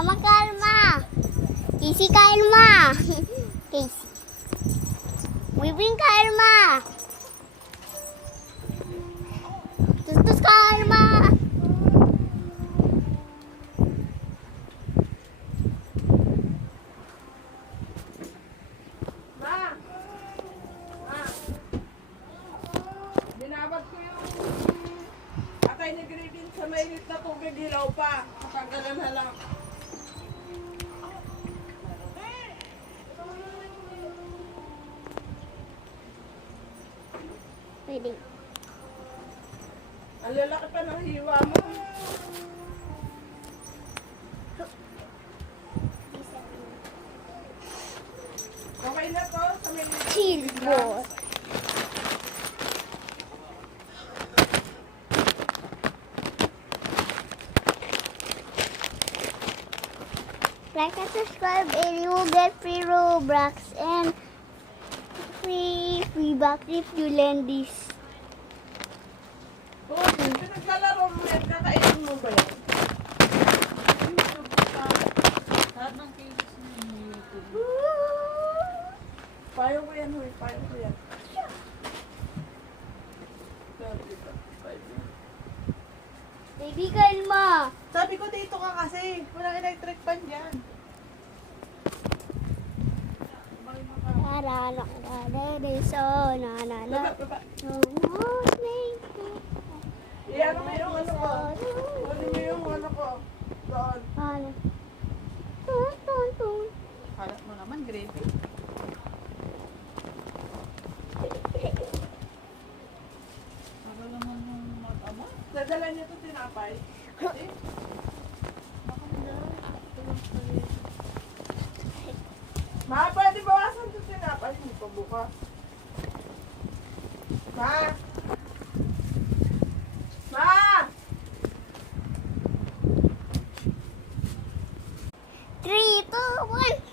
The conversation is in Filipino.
Mama Karma. Casey Karma. Casey. Weaving Karma. Tustus Karma. Binabad ko yung atay ni Gredin sa mainit na tubig, hilaw pa. Matanggalan na lang. Pwede. Ang lalaki pa ng hiwa mo. Okay na to sa mainit. Chill ball. Like and subscribe and you will get free Robux and free bucks if you lend this. Oh, pinaglalaro mo yan, kakainin mo ba yan? Lahat ng kilos ng YouTube. Payo ko yan, huy. Payo ko yan. Baby Kalma. Sabi ko dito ka kasi. Walang electric fan dyan. Baba, baba. Iyan mo yung ano ko. Kunin mo yung ano ko. Doon. Kalat mo naman, gravy. Tagal naman yung mag-ama. Nadala niyo ito tinapay. Eh, Baka madala. Tulong sa rin. Ma, pwede bawasan ito tinapay. Hindi pa bukas. Ma! Ma! 3, 2, 1.